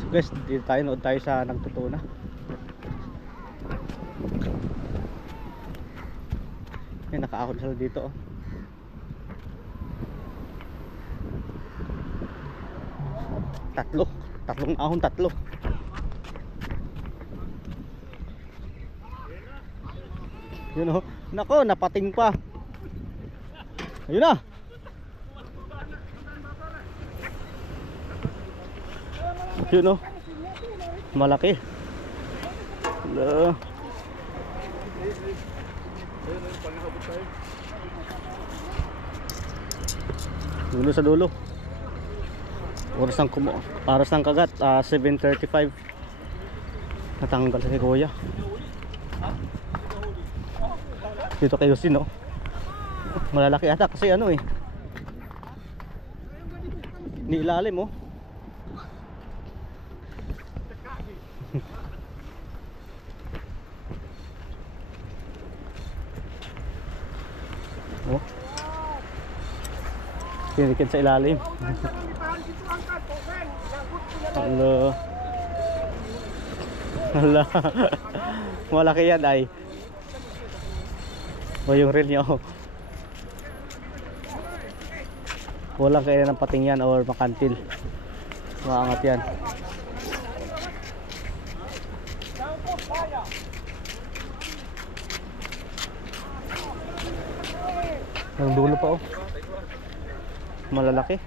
So guys, dito tayo, nood tayo sa nagtutuna. Yan, nakaahon sila dito oh. Tatlong ahon, tatlo. Yun oh, nako, napating pa. Ayun na. Yun oh, malaki. Hello. Dulo sa dulo. Oras ng kagat 7:35. Natanggal si kuya. Dito kayo sin no. Malalaki ata kasi ano eh. Nilalim oh. Oh. Kinikid sa ilalim. Hello. Hala. Malaki yan ay. O yung reel niya oh. Walang kaya ng pating yan or makantil. Maangat yan. Ang dulo pa oh. Malalaki.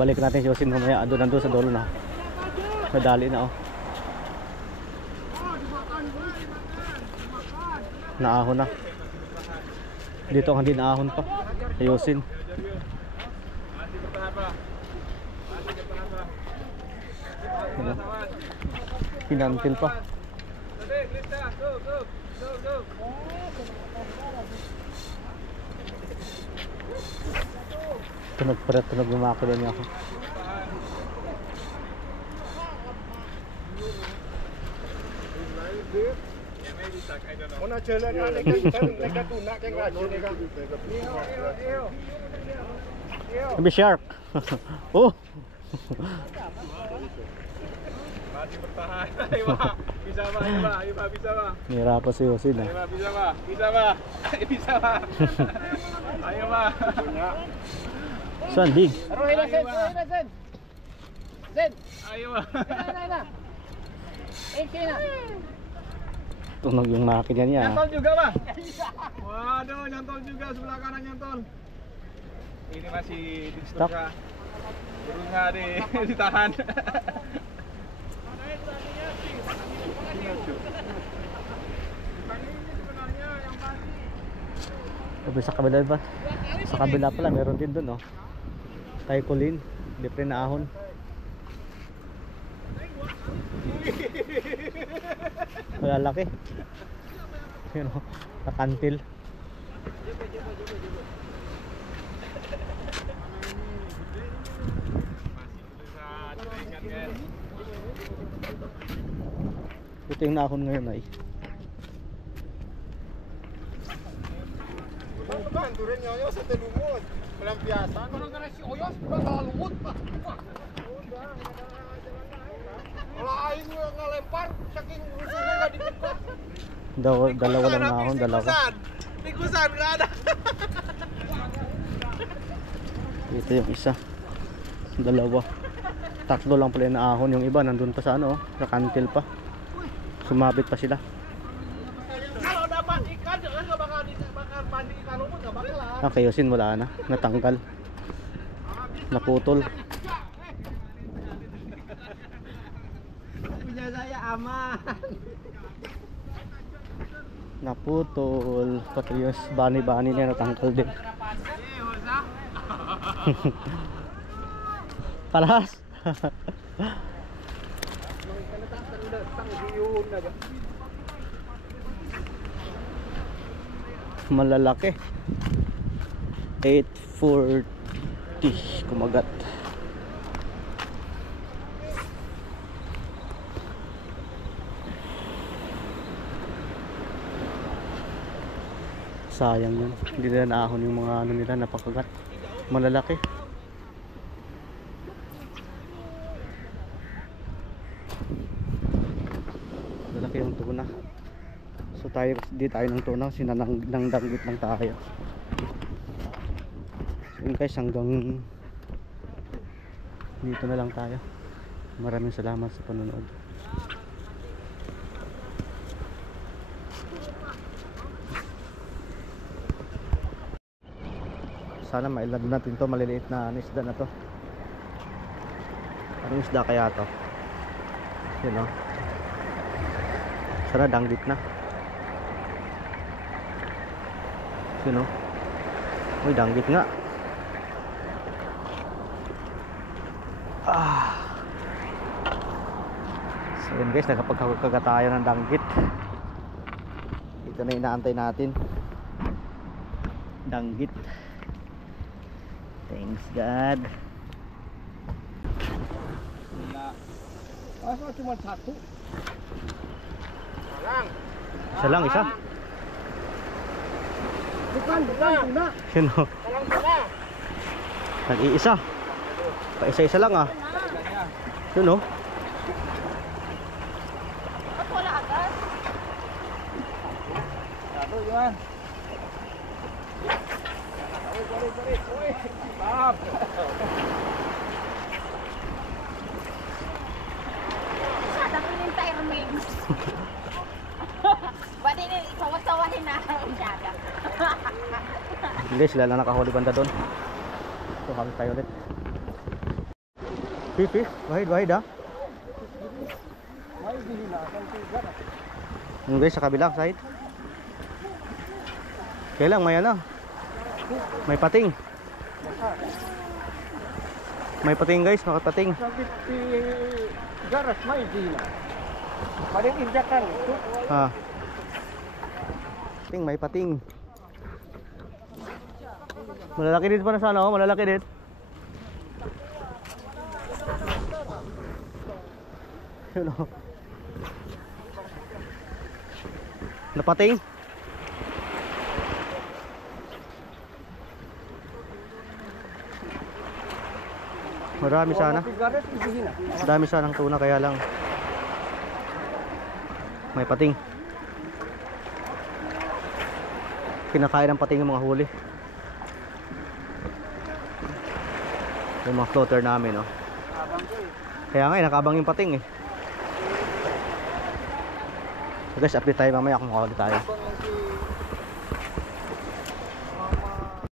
Balik natin si Yosin mamaya. Nandun sa dulo na. Nadali na oh. Naahon na. Dito ang hindi naahon pa. Si Yosin. Pinantil pa. Tunog yung makina niya ako. Sabi shark. Oh. Masih bertahan. Ayo Pak. Bisa Pak, ayo Pak, ayo Pak, bisa Pak. Nira pa si Yosin Ayo Pak, bisa Pak. Bisa Pak. Bisa Pak. Ayo Pak. Saan big? Zen. Ayo Pak. Tunog yung makina niya. Nyantol juga Pak. Waduh, nyantol juga sebelah kanan nyantol. Ini masih berusaha ditahan. Sabi sa kabila ba? Sa kabila pala meron din doon oh. Taikulin, di pa rin naahon. Malalaki. Yun oh, nakantil. Ito yung naahon ngayon ay. Turun Oyos sa lumut. Pelampiasan. Kalau kena si Oyos bakal lumut, Pak. Kalau aing ngelempar saking rusuhnya enggak dibuka. Dalawa lang naahon, dalawa. Tikusan enggak ada. Ito yung isa. Dalawa. Tatlo lang pala yung naahon, yung iba nandun pa sa ano, sa kantil pa. Sumabit pa sila. Kalau dapat ikan jangan enggak bakal mandi ikan lumut enggak bakal. Kay Yosin wala na, natanggal. Naputol. Punya saya aman. Naputol. Pati yung bani-bani niya natanggal din. Paras. Malalaki. 840 kumagat. Sayang yun. Hindi nila naahon yung mga ano nila, napakagat. Malalaki. Malalaki yung tuna. So tayo, di tayo ng tuna, sinanangdanggit lang tayo. So yun guys, hanggang dito na lang tayo. Maraming salamat sa panonood. Sana mailad natin to, maliliit na isda na to. Anong isda kaya to? Yun o. Sana danggit na. Yun o. Uy, danggit nga. So yun guys, nakapagkaga tayo ng danggit. Ito na inaantay natin. Danggit. Thanks God. Asa cuma satu. Isa lang, isa. Bukan tuna. Yun o. Nag-iisa. Pa-isa-isa lang ah. Yun o. Ba't wala agad? Satu Yuan. Balik. Maaf. Sana pinintay ang mix. Ba't ini ikaw-tawahin na masyada? Hindi, sila lang nakahuli banda doon. So kami tayo ulit. Fish, wahid ah. Yung guys, sa kabilang side. Kailang may ano? May pating. May pating guys, makapating. Sakit di garas may dina. Paling injakan itu. Ha. Pating, may pating. Malalaki din pa na sana, oh, malalaki din. Yun o. Napating. Marami sana. Garas isihin na. Dami sanang tuna kaya lang may pating. Kinakain ng pating yung mga huli. Yung mga floater namin, no. Kaya nga, nakabang yung pating eh. So guys, update tayo mamaya kung makakali tayo.